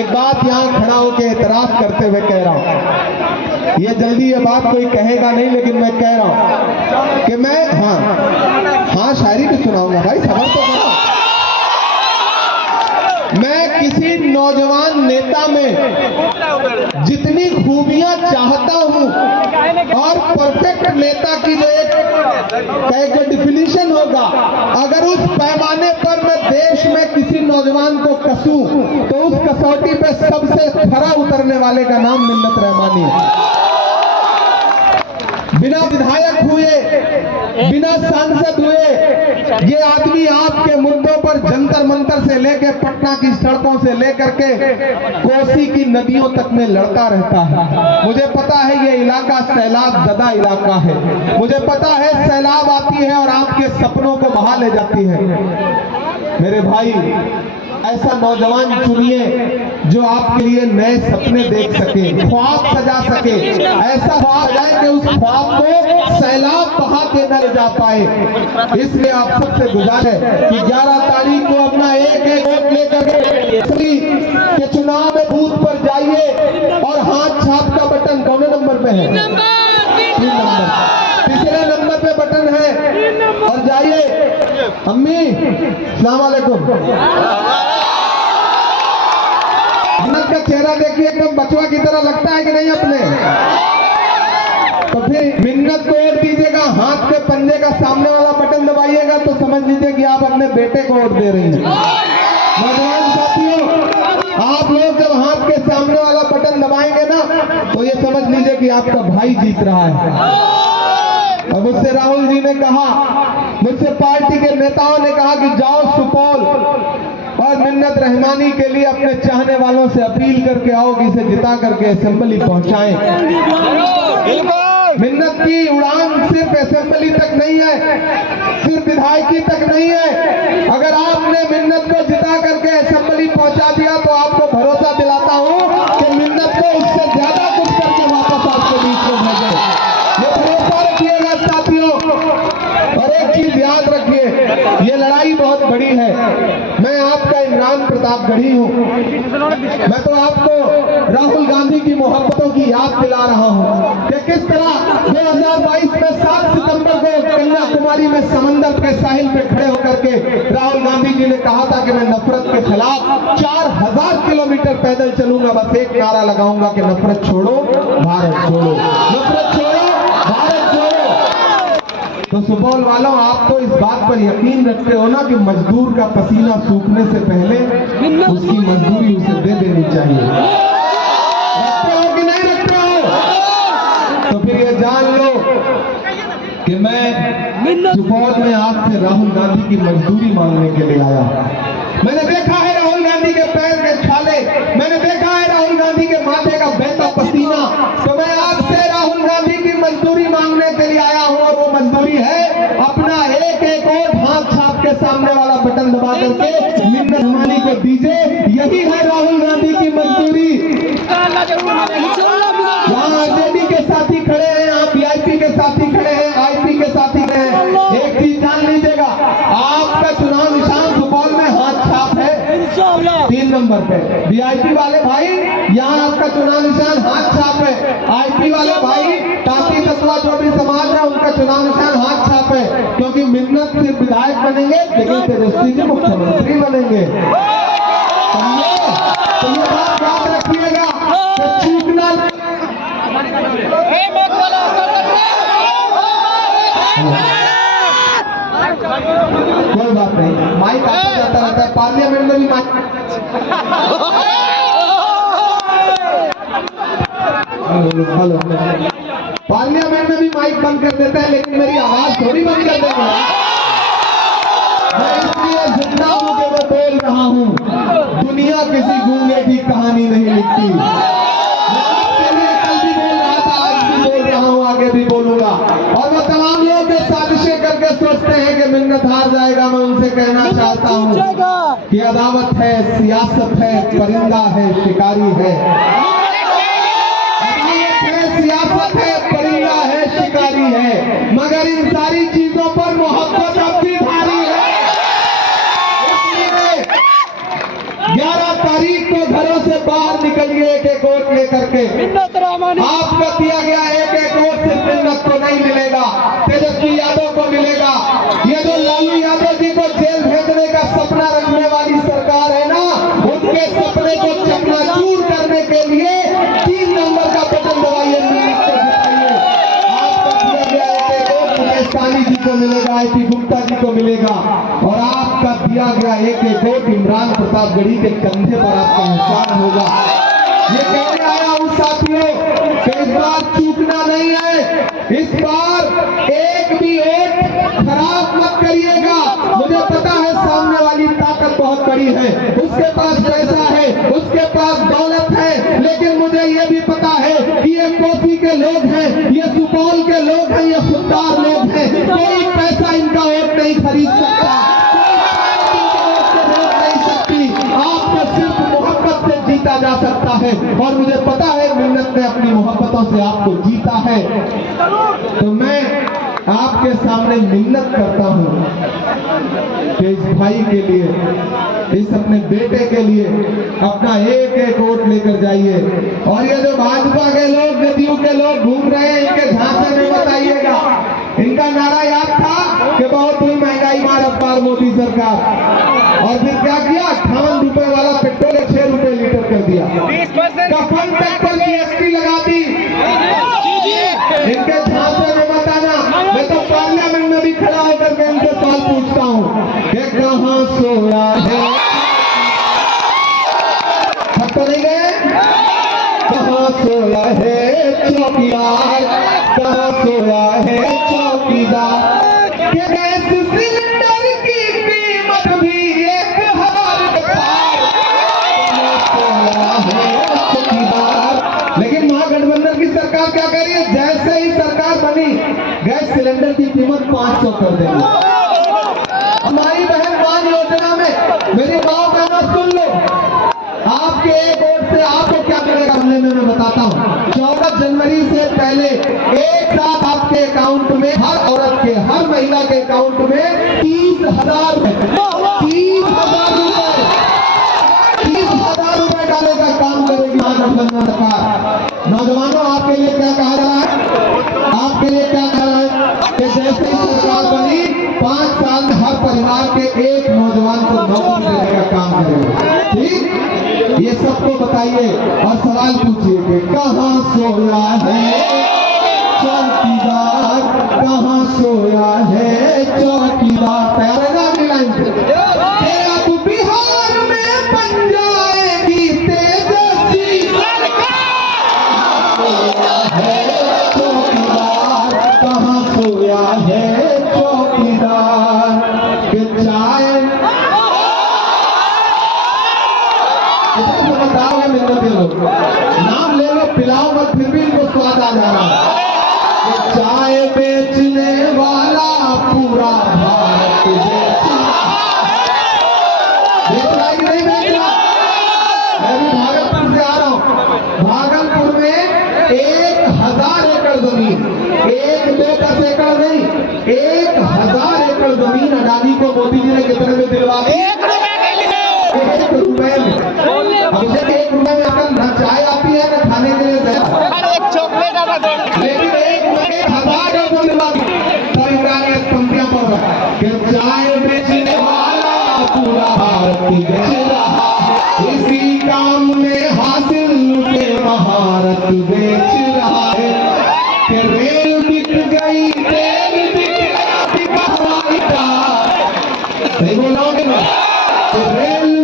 एक बात यहाँ खड़ा होकर एतराफ करते हुए कह रहा हूँ, ये जल्दी ये बात कोई कहेगा नहीं, लेकिन मैं कह रहा हूँ कि मैं हाँ शायरी भी सुनाऊंगा भाई, सबर तो करो। मैं किसी नौजवान नेता में जितनी खूबियां चाहता हूं और परफेक्ट नेता की जो एक डिफिनीशन होगा, अगर उस पैमाने पर मैं देश में किसी नौजवान को कसूं तो उस कसौटी पे सबसे खरा उतरने वाले का नाम मिन्नत रहमानी है। बिना विधायक हुए, बिना सांसद हुए, ये आदमी आपके मुद्दों पर जंतर मंतर से लेकर पटना की सड़कों से लेकर के कोसी की नदियों तक में लड़ता रहता है। मुझे पता है ये इलाका सैलाब ज़दा इलाका है, मुझे पता है सैलाब आती है और आपके सपनों को बहा ले जाती है। मेरे भाई, ऐसा नौजवान चुनिए जो आपके लिए नए सपने देख सके, ख्वाब सजा सके, ऐसा ख्वाब जाए कि उस ख्वाब को सैलाब बहा के न ले जा पाए। इसलिए आप सबसे गुजारिश है कि 11 तारीख को अपना एक वोट लेकर के चुनाव में बूथ पर जाइए और हाथ छाप का बटन कौन नंबर पे है? 3 नंबर, तीसरे नंबर पे बटन है और जाइए। अम्मी अस्सलाम वालेकुम। मिन्नत का चेहरा देखिए, एकदम बचवा की तरह लगता है कि नहीं अपने? तो फिर मिन्नत को वोट दीजिएगा, हाथ के पंजे का सामने वाला बटन दबाइएगा तो समझ लीजिए कि आप अपने बेटे को वोट दे रही हैं। नौजवान साथियों, आप लोग जब हाथ के सामने वाला बटन दबाएंगे ना तो ये समझ लीजिए कि आपका भाई जीत रहा है। और मुझसे राहुल जी ने कहा, मुझसे पार्टी के नेताओं ने कहा कि जाओ सुपौल और मिन्नत रहमानी के लिए अपने चाहने वालों से अपील करके आओ कि इसे जिता करके असेंबली पहुंचाएं। मिन्नत की उड़ान सिर्फ असेंबली तक नहीं है, सिर्फ विधायकी तक नहीं है। अगर आपने मिन्नत को जिता करके असेंबली पहुंचा दिया तो आपको भरोसा दिलाता हूं कि मिन्नत को उससे ज्यादा कुछ करके वापस आपके बीच में भेजे। ये भरोसा रखिएगा साथियों। और एक चीज याद रखिए, ये लड़ाई बहुत बड़ी है। मैं आपका इमरान प्रतापगढ़ी हूँ, मैं तो आपको राहुल गांधी की मोहब्बतों की याद दिला रहा हूँ कि किस तरह 2022 में 7 सितंबर को कन्याकुमारी में समंदर के साहिल पे खड़े होकर के राहुल गांधी जी ने कहा था कि मैं नफरत के खिलाफ 4000 किलोमीटर पैदल चलूंगा, बस एक नारा लगाऊंगा कि नफरत छोड़ो भारत छोड़ो, नफरत छोड़ो भारत छोड़ो। तो सुपौल वालों, आप तो इस बात पर यकीन रखते हो ना कि मजदूर का पसीना सूखने से पहले उसकी मजदूरी उसे दे देनी चाहिए। रखते हो कि नहीं रखते हो? तो फिर ये जान लो कि मैं सुपौल में आपसे राहुल गांधी की मजदूरी मांगने के लिए आया। मैंने देखा है राहुल गांधी के पैर के छाले, मैंने देखा है राहुल गांधी के माथे का बहता पसीना, तो मैं आपसे राहुल गांधी की मजदूरी मांगने के लिए आया हूं। और वो मजदूरी है अपना एक वोट हाथ छाप के सामने वाला बटन दबा करके मिन्नत रहमानी को दीजिए। यही है राहुल गांधी की मजदूरी। यहाँ आरजेडी के साथी खड़े हैं, यहाँ वीआईपी के साथी खड़े हैं, आईपी के साथी खड़े हैं। एक चीज जान लीजिएगा, आपका चुनाव निशान सुपौल में हाथ छाप है 3 नंबर पे। वीआईपी वाले भाई, यहाँ आपका चुनाव निशान हाथ छाप है। आईपी वाले भाई, तांती तत्वा जो भी समाज है, उनका चुनाव निशान हाथ छाप है। क्योंकि मिन्नत सिर्फ विधायक बनेंगे लेकिन तेजस्वी जी मुख्यमंत्री बनेंगे। तो ये बात याद रखिएगा, चूकना कोई बात नहीं, माइक आता जाता रहता है, पार्लियामेंट में भी माइक। पार्लियामेंट में भी माइक बंद कर देते हैं, लेकिन मेरी आवाज थोड़ी बंद कर देंगे। मैं इसलिए जितना हूं कि मैं बोल रहा हूं, दुनिया किसी गूंगे की कहानी नहीं लिखती। मैं आपके लिए कल भी बोल रहा था, आज भी बोल रहा हूं, आगे भी बोलूंगा। और मैं तमाम लोगों के साजिशें करके सोचते हैं कि मिन्नत हार जाएगा, मैं उनसे कहना चाहता हूं कि अदावत है, सियासत है, परिंदा है, शिकारी है। सियासत है, परिंदा है, शिकारी है, मगर इन सारी चीजों पर मोहब्बत अब भी भारी है। इसलिए 11 तारीख को घरों से बाहर निकलिए एक एक वोट लेकर के। आपका दिया गया एक एक वोट सिर्फ मिन्नत को नहीं मिलेगा, तेजस्वी यादव को मिलेगा। ये जो लालू यादव जी को जेल भेजने का सपना रखने वाली सरकार है ना, उनके सपने को चकनाचूर करने के लिए 3 नंबर का बटन दबाइए, मिन्नत को जिताइए। आपका दिया गया एक एक वोट मुकेश सहनी जी को मिलेगा, आई.पी. गुप्ता जी को मिलेगा, और आपका दिया गया एक एक वोट इमरान प्रतापगढ़ी के कंधे पर आपका एहसान होगा। ये कहने आया हूं साथियों कि इस बार चूकना नहीं है, इस बार एक भी वोट खराब मत करिएगा। मुझे पता है सामने वाली ताकत बहुत बड़ी है, उसके पास पैसा है, उसके पास दौलत है, लेकिन मुझे ये भी पता है कि ये कोसी के लोग हैं, ये सुपौल के लोग हैं, ये खुददार लोग हैं। कोई पैसा इनका वोट नहीं खरीद सकता, आपको सिर्फ मोहब्बत से जीता जा सकता है, और मुझे पता है मिन्नत ने अपनी मोहब्बतों से आपको जीता है। तो मैं आपके सामने मिन्नत करता हूं कि इस भाई के लिए, इस अपने बेटे के लिए अपना एक एक वोट लेकर जाइए। और ये जो भाजपा के लोग, नदियों के लोग घूम रहे हैं, इनके झांसे में बताइएगा। इनका नारा याद था कि बहुत ही महंगाई मार अवतार मोदी सरकार, और फिर क्या किया, 58 रुपए वाला पेट्रोल 6 रुपए लीटर कर दिया, कफन तक पर GST लगा दी। इनके झांसे में बताना, मैं तो पार्लियामेंट में भी खड़ा होकर के इनसे सवाल पूछता हूँ कि कहाँ सोया है, थक तो नहीं गए? कहाँ सोया है चौकीदार, कहाँ सोया है चौकीदार, कि गैस सिलेंडर की कीमत भी 1000 चौकीदार। लेकिन महागठबंधन की सरकार क्या कर रही है, जैसे ही सरकार बनी गैस सिलेंडर की कीमत 500 कर देगी। हमारी बहन मान योजना में, मेरी माँ बहनों सुन लो, आपके एक वोट से आपको क्या मिलेगा मैं बताता हूँ। 14 जनवरी से पहले एक साथ आपके अकाउंट में, हर औरत के, हर महिला के अकाउंट में 30,000 रुपए, 30,000 रुपए, 30,000 रुपए डालने का काम करेगी महागठबंधन सरकार। नौजवानों, आपके लिए क्या कहा जा रहा है, आपके लिए क्या कहा रहा है कि जैसे ही सरकार बनी 5 साल में हर परिवार के एक नौजवान को नौकरी देने का काम करेगा। ठीक, ये सबको बताइए और सवाल पूछिए कि कहाँ सोया है चौकीदार, कहाँ सोया है चौकीदार। तैयार है ना अगली लाइन पे? अब बिहार में बन जाएगी तेजस्वी है चौकीदार, कहाँ सोया है चौकीदार, कि चाय बताओगे मिन्नत लो, नाम ले लो, पिलाओ मत, फिर भी इनको स्वाद आ जा रहा है। चाय बेचने वाला पूरा भारत बेच रहा है कि नहीं बेच रहा? मैं भी भागलपुर से आ रहा हूँ, भागलपुर में 1000 एकड़ जमीन, 1-2-10 एकड़ नहीं, 1000 एकड़ जमीन अडानी को मोदी जी ने कितने में दिलवा दी? 1 रुपए में। अब इसे 1 रुपए में अगर न चाय आती है न खाने के लिए चॉकलेट आता, लेकिन 1,000 रुपए दिलवा दी। तो इमरान पंक्तियां पढ़ रहा है कि चाय बेचने वाला पूरा भारत बेच रहा है, इसी काम में हासिल लुटे महारत बेच रहा है, कि रेल बिक गई, तेल बिक गया, बिका हवाई जहाज। नहीं बोलोगे ना? रेल